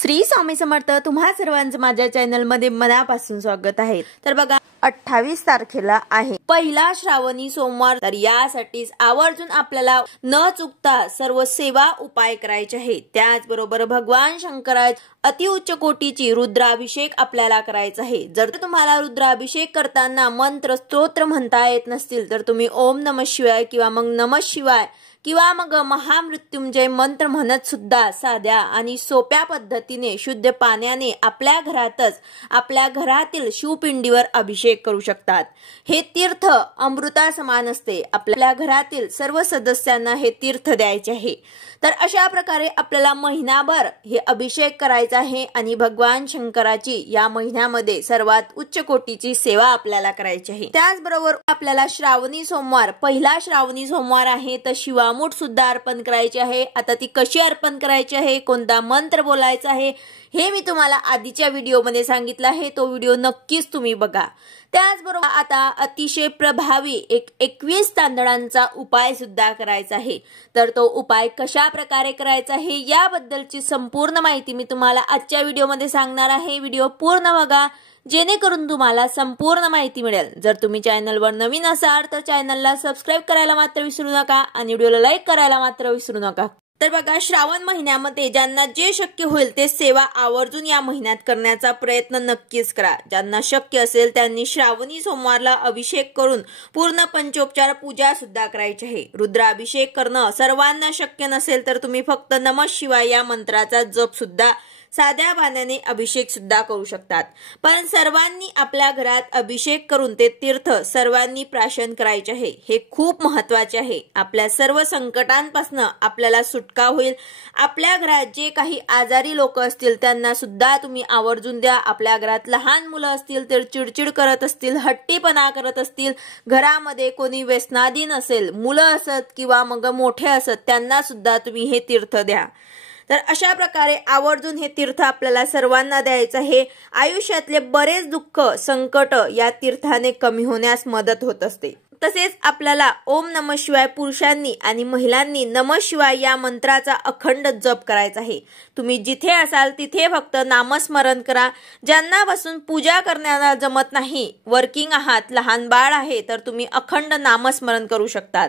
श्री स्वामी समर्थ। तुम्हा सर्वांचं माझ्या चॅनल मध्ये मनापासून स्वागत आहे। तर बघा 28 तारखेला आहे पहिला श्रावणी सोमवार। तर यासाठीच आवर्जून आपल्याला न चुकता सर्व सेवा उपाय करायचे आहे। त्याचबरोबर भगवान शंकराची अतिउच्च कोटीची रुद्राभिषेक आपल्याला करायचा आहे। जर तुम्हाला रुद्राभिषेक करताना मंत्र स्तोत्र म्हणता येत नसतील तर तुम्ही ओम नमः शिवाय किंवा मग नमः शिवाय किंवा मग महामृत्युंजय मंत्र म्हणत सुद्धा साध्या आणि सोप्या पद्धतीने शुद्ध पाण्याने आपल्या घरातच आपल्या घरातील शिवपिंडीवर अभिषेक करू शकतात। हे तीर्थ अमृता समान असते। आपल्या घरातील सर्व सदस्यांना हे तीर्थ द्यायचे आहे। तर अशा प्रकारे आपल्याला महिनाभर हे अभिषेक करायचा आहे आणि भगवान शंकराची या महिन्यामध्ये सर्वात उच्च कोटीची सेवा आपल्याला करायची आहे। त्याचबरोबर आपल्याला श्रावणी सोमवार पहिला श्रावणी सोमवार आहे तर शिवामूठ सुद्धा अर्पण करायची आहे। आता ती कशी अर्पण करायची आहे, कोणता मंत्र बोलायचा आहे हे मी तुम्हाला आधीच्या व्हिडिओमध्ये सांगितलं आहे। तो व्हिडिओ नक्कीच तुम्ही बघा। त्याचबरोबर आता अतिशय प्रभावी 21 तांदळांचा उपाय सुद्धा करायचा आहे। तर तो उपाय कशा प्रकारे करायचा आहे याबद्दलची संपूर्ण माहिती मी तुम्हाला आजच्या व्हिडिओमध्ये सांगणार आहे। व्हिडिओ पूर्ण बघा जेणेकरून तुम्हाला संपूर्ण माहिती मिळेल। जर तुम्ही चॅनलवर नवीन असाल तर चॅनलला सबस्क्राइब करायला मात्र विसरू नका आणि व्हिडिओला लाईक करायला मात्र विसरू नका। तर बघा श्रावण महिन्यामध्ये ज्यांना जे शक्य होईल ते सेवा आवर्जून या महिन्यात करण्याचा प्रयत्न नक्कीच करा। ज्यांना शक्य असेल त्यांनी श्रावणी सोमवारला अभिषेक करून पूर्ण पंचोपचार पूजा सुद्धा करायची आहे। रुद्राभिषेक करणं सर्वांना शक्य नसेल तर तुम्ही फक्त नमः शिवाय या मंत्राचा जप सुद्धा साध्या पाण्याने अभिषेक सुद्धा करू शकतात। पण सर्वांनी आपल्या घरात अभिषेक करून ते तीर्थ सर्वांनी प्राशन करायचे आहे। हे खूप महत्त्वाचे आहे। आपल्या सर्व संकटांपासून आपल्याला सुटका होईल। आपल्या घरात जे काही आजारी लोक असतील त्यांना सुद्धा तुम्ही आवर्जून द्या। आपल्या घरात लहान मुलं असतील तर चिडचिड करत असतील, हट्टीपणा करत असतील, घरामध्ये कोणी व्यसनाधीन असेल, मुलं असत किंवा मग मोठे असत, त्यांना सुद्धा तुम्ही हे तीर्थ द्या। तर अशा प्रकारे आवर्जून हे तीर्थ आपल्याला सर्वांना द्यायचं आहे। आयुष्यातले बरेच दुःख संकट या तीर्थाने कमी होण्यास मदत होत असते। तसेच आपल्याला ओम नमः शिवाय पुरुषांनी आणि महिलांनी नमः शिवाय या मंत्राचा अखंड जप करायचा आहे। तुम्ही जिथे असाल तिथे फक्त नामस्मरण करा। ज्यांना बसून पूजा करण्याला जमत नाही, वर्किंग आहात, लहान बाळ आहे तर तुम्ही अखंड नामस्मरण करू शकतात।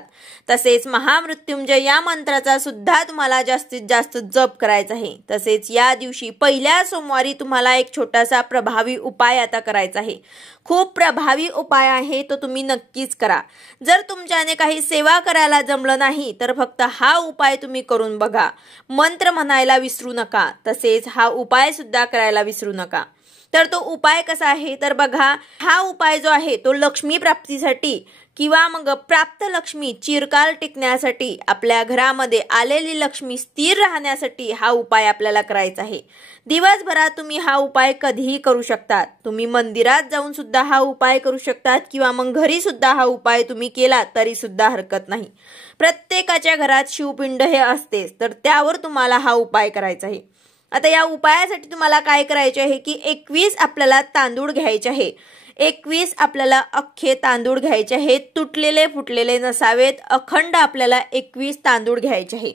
तसेच महामृत्युंजय या मंत्राचा सुद्धा तुम्हाला जास्तीत जास्त जप करायचा आहे। तसेच या दिवशी पहिल्या सोमवारी तुम्हाला एक छोटासा प्रभावी उपाय आता करायचा आहे। खूप प्रभावी उपाय आहे, तो तुम्ही नक्कीच करा। जर तुमच्याने काही सेवा करायला जमलं नाही तर फक्त हा उपाय तुम्ही करून बघा। मंत्र म्हणायला विसरू नका, तसेच हा उपाय सुद्धा करायला विसरू नका। तर तो उपाय कसा आहे तर बघा, हा उपाय जो आहे तो लक्ष्मी प्राप्तीसाठी किंवा मग प्राप्त लक्ष्मी चिरकाल टिकण्यासाठी, आपल्या घरामध्ये आलेली लक्ष्मी स्थिर राहण्यासाठी हा उपाय आपल्याला करायचा आहे। दिवसभरात तुम्ही हा उपाय कधीही करू शकतात। तुम्ही मंदिरात जाऊन सुद्धा हा उपाय करू शकतात किंवा मग घरी सुद्धा हा उपाय तुम्ही केला तरी सुद्धा हरकत नाही। प्रत्येकाच्या घरात शिवपिंड हे असतेच, तर त्यावर तुम्हाला हा उपाय करायचा आहे। आता या उपायासाठी तुम्हाला काय करायचे आहे की 21 आपल्याला तांदूळ घ्यायचे आहे। 21 आपल्याला अख्खे तांदूळ घ्यायचे आहेत, तुटलेले फुटलेले नसावेत। अखंड आपल्याला 21 तांदूळ घ्यायचे आहे।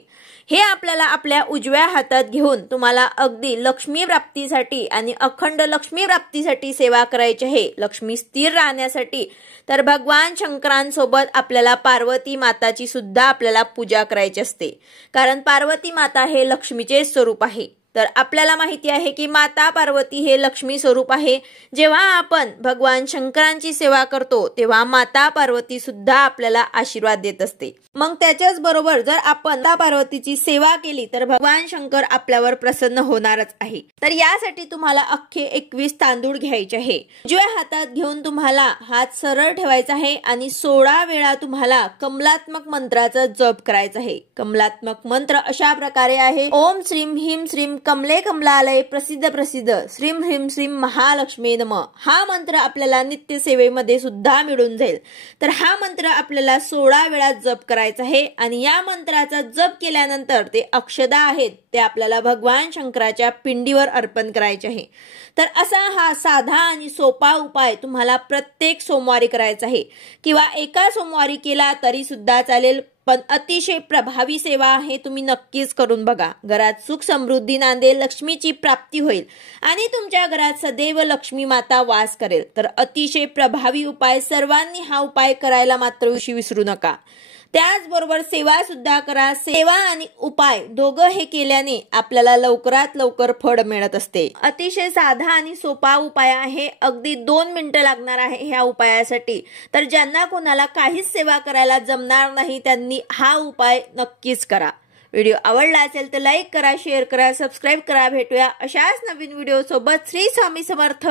हे आपल्याला आपल्या उजव्या हातात घेऊन तुम्हाला अगदी लक्ष्मी प्राप्तीसाठी आणि अखंड लक्ष्मी प्राप्तीसाठी सेवा करायची आहे, लक्ष्मी स्थिर राहण्यासाठी। तर भगवान शंकरांसोबत आपल्याला पार्वती माताची सुद्धा आपल्याला पूजा करायची असते, कारण पार्वती माता हे लक्ष्मीचे स्वरूप आहे। तर आपल्याला माहिती आहे की माता पार्वती हे लक्ष्मी स्वरूप आहे। जेव्हा आपण भगवान शंकरांची सेवा करतो तेव्हा माता पार्वती सुद्धा आपल्याला आशीर्वाद देत असते। मग त्याच्याच बरोबर जर आपण माता पार्वतीची सेवा केली तर भगवान शंकर आपल्यावर प्रसन्न होणारच आहे। तर यासाठी तुम्हाला अख्खे 21 तांदूळ घ्यायचे आहे। उजव्या हातात घेऊन तुम्हाला हात सरळ ठेवायचा आहे आणि 16 वेळा तुम्हाला कमलात्मक मंत्राचा जप करायचा आहे। कमलात्मक मंत्र अशा प्रकारे आहे, ओम श्रीम ह्रीम श्रीम कमले कमलालय प्रसिद्ध प्रसिद्ध श्रीम ह्रीम श्रीम महालक्ष्मी नमः। हा मंत्र आपल्याला नित्य सेवेमध्ये सुद्धा मिळून जाईल। तर हा मंत्र आपल्याला 16 वेळा जप करायचा आहे आणि या मंत्राचा जप केल्यानंतर ते अक्षदा आहेत ते आपल्याला भगवान शंकराच्या पिंडीवर अर्पण करायचे आहे। तर असा हा साधा आणि सोपा उपाय तुम्हाला प्रत्येक सोमवारी करायचा आहे किंवा एका सोमवारी केला तरी सुद्धा चालेल। पण अतिशय प्रभावी सेवा आहे, तुम्ही नक्कीच करून बघा. घरात सुख समृद्धी नांदेल, लक्ष्मीची प्राप्ती होईल आणि तुमच्या घरात सदैव लक्ष्मी माता वास करेल. तर अतिशय प्रभावी उपाय, सर्वांनी हा उपाय करायला मात्र विसरू नका. त्याचबरोबर सेवा सुद्धा करा. सेवा आणि उपाय दोघं हे केल्याने आपल्याला लवकरात लवकर फळ मिळत असते. अतिशय साधा आणि सोपा उपाय आहे. अगदी 2 मिनिटं लागणार आहे ह्या उपायासाठी. तर ज्यांना कोणाला काहीच सेवा करायला जमणार नाही त्यांनी हा उपाय नक्कीच करा. व्हिडिओ आवडला असेल तर लाईक करा, शेअर करा, सबस्क्राईब करा. भेटूया अशाच नवीन व्हिडिओ सोबत. श्री स्वामी समर्थ.